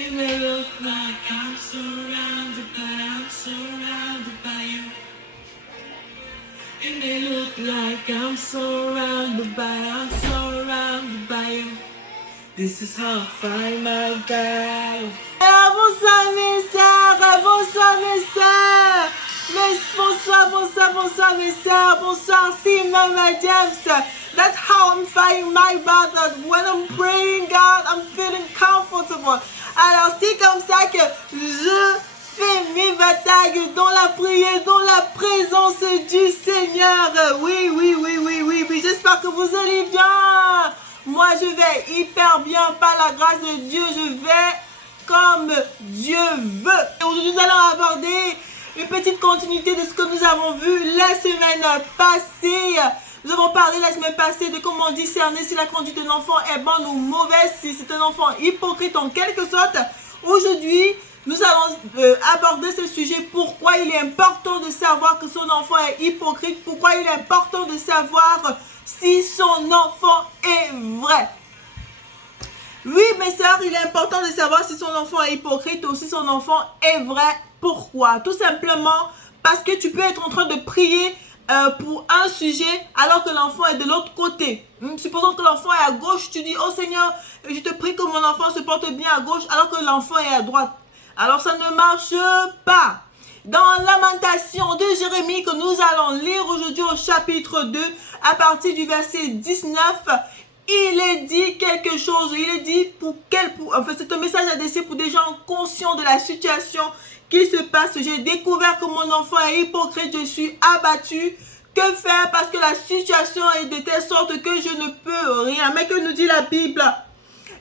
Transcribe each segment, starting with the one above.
It may look like I'm surrounded, but I'm surrounded by you. It may look like I'm surrounded, but I'm surrounded by you. This is how I find my battle. Bonsoir mes sœurs, bonsoir mes sœurs. Bonsoir mes sœurs, bonsoir Simama James. That's how I'm fighting my battle. When I'm praying God, I'm feeling comfortable. Alors c'est comme ça que je fais mes batailles dans la prière, dans la présence du Seigneur. Oui. J'espère que vous allez bien. Moi, je vais hyper bien par la grâce de Dieu. Je vais comme Dieu veut. Et aujourd'hui, nous allons aborder une petite continuité de ce que nous avons vu la semaine passée. Nous avons parlé la semaine passée de comment discerner si la conduite d'un enfant est bonne ou mauvaise, si c'est un enfant hypocrite en quelque sorte. Aujourd'hui, nous allons aborder ce sujet, pourquoi il est important de savoir que son enfant est hypocrite, pourquoi il est important de savoir si son enfant est vrai. Oui, mes sœurs, il est important de savoir si son enfant est hypocrite ou si son enfant est vrai. Pourquoi? Tout simplement parce que tu peux être en train de prier pour un sujet alors que l'enfant est de l'autre côté. Supposons que l'enfant est à gauche, tu dis, oh Seigneur, je te prie que mon enfant se porte bien à gauche alors que l'enfant est à droite. Alors ça ne marche pas. Dans Lamentation de Jérémie que nous allons lire aujourd'hui au chapitre 2 à partir du verset 19, il est dit quelque chose. Il est dit en fait c'est un message adressé pour des gens conscients de la situation qui se passe. J'ai découvert que mon enfant est hypocrite, je suis abattu. Que faire parce que la situation est de telle sorte que je ne peux rien. Mais que nous dit la Bible?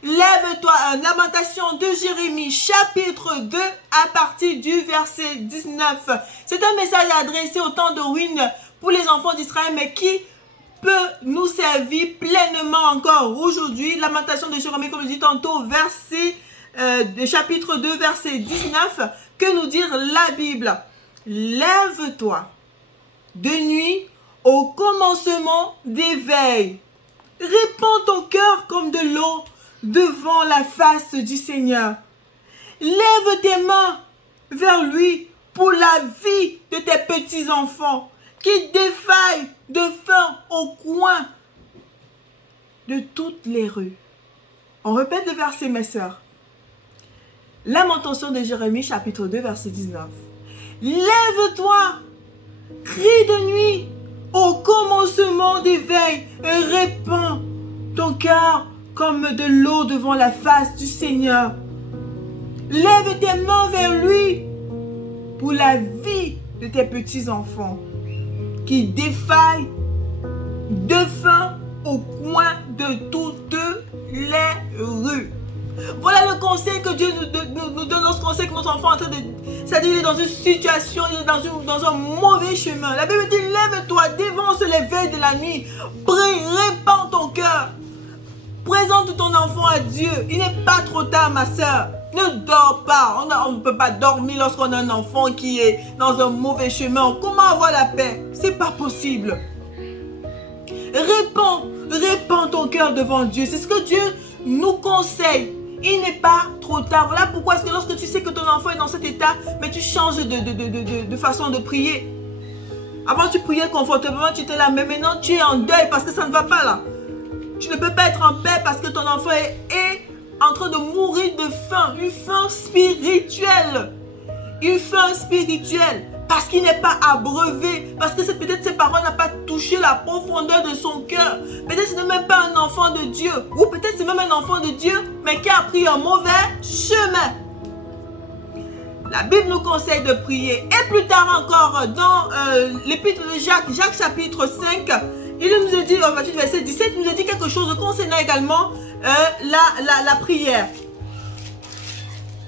Lève-toi, Lamentation de Jérémie, chapitre 2, à partir du verset 19. C'est un message adressé au temps de ruine pour les enfants d'Israël, mais qui peut nous servir pleinement encore aujourd'hui. Lamentation de Jérémie, comme je dis tantôt, chapitre 2, verset 19. Que nous dire la Bible? Lève-toi de nuit au commencement des veilles. Répands ton cœur comme de l'eau devant la face du Seigneur. Lève tes mains vers lui pour la vie de tes petits-enfants qui défaillent de faim au coin de toutes les rues. On répète le verset, mes sœurs. Lamentation de Jérémie, chapitre 2, verset 19. Lève-toi, crie de nuit au commencement des veilles et répands ton cœur comme de l'eau devant la face du Seigneur. Lève tes mains vers lui pour la vie de tes petits-enfants qui défaillent de faim au coin de toutes les rues. Voilà le conseil que Dieu nous donne lorsqu'on sait que notre enfant est en train de... C'est-à-dire il est dans une situation, il est dans un mauvais chemin. La Bible dit, lève-toi, dévance les veilles de la nuit, prie, répands ton cœur. Présente ton enfant à Dieu. Il n'est pas trop tard, ma soeur. Ne dors pas. On ne peut pas dormir lorsqu'on a un enfant qui est dans un mauvais chemin. Comment avoir la paix? C'est pas possible. Répands ton cœur devant Dieu. C'est ce que Dieu nous conseille. Il n'est pas trop tard. Voilà pourquoi est-ce que lorsque tu sais que ton enfant est dans cet état, mais tu changes de façon de prier. Avant, tu priais confortablement, tu étais là. Mais maintenant, tu es en deuil parce que ça ne va pas là. Tu ne peux pas être en paix parce que ton enfant est en train de mourir de faim. Une faim spirituelle. Une faim spirituelle. Parce qu'il n'est pas abreuvé. Parce que peut-être ses parents n'ont pas touché la profondeur de son cœur. Peut-être ce n'est même pas un enfant de Dieu. Ou peut-être c'est même un enfant de Dieu, mais qui a pris un mauvais chemin. La Bible nous conseille de prier. Et plus tard encore, dans l'épître de Jacques chapitre 5, il nous a dit, au verset 17, il nous a dit quelque chose concernant également la prière.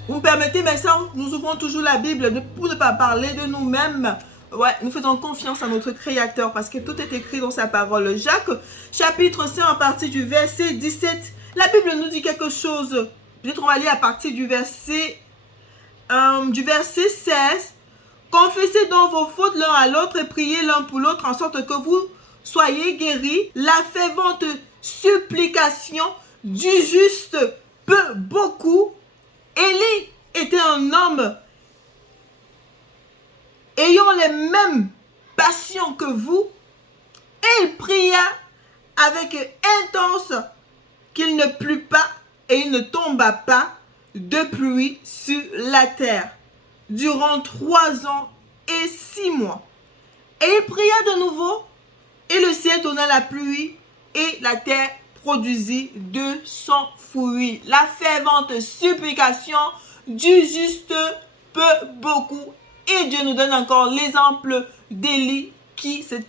Vous me permettez, mes sœurs, nous ouvrons toujours la Bible pour ne pas parler de nous-mêmes. Ouais, nous faisons confiance à notre Créateur parce que tout est écrit dans sa parole. Jacques, chapitre 5, à partir du verset 17, la Bible nous dit quelque chose. Peut-être on va lire à partir du verset 16. Confessez donc vos fautes l'un à l'autre et priez l'un pour l'autre en sorte que vous soyez guéris. La fervente supplication du juste peut beaucoup Élie était un homme ayant les mêmes passions que vous, et il pria avec intense qu'il ne plût pas et il ne tomba pas de pluie sur la terre durant 3 ans et 6 mois. Et il pria de nouveau, et le ciel donna la pluie, et la terre produisit de son fruit. La fervente supplication du juste peut beaucoup. Et Dieu nous donne encore l'exemple d'Élie qui s'est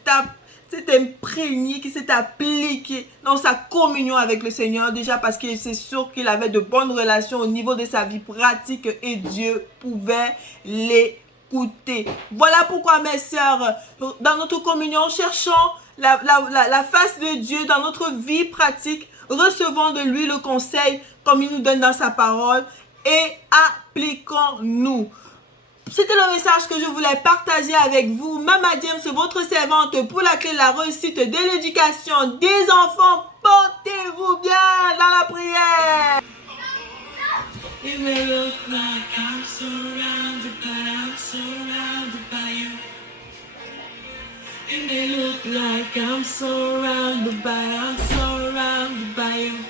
imprégné, qui s'est appliqué dans sa communion avec le Seigneur, déjà parce que c'est sûr qu'il avait de bonnes relations au niveau de sa vie pratique et Dieu pouvait l'écouter. Voilà pourquoi, mes sœurs, dans notre communion, cherchons la face de Dieu dans notre vie pratique, recevons de lui le conseil comme il nous donne dans sa parole et appliquons-nous. C'était le message que je voulais partager avec vous. Mama James, votre servante pour la clé de la réussite de l'éducation des enfants. Portez-vous bien dans la prière. It may look like I'm surrounded, but I'm surrounded by you. It may look like I'm surrounded, but I'm surrounded by you.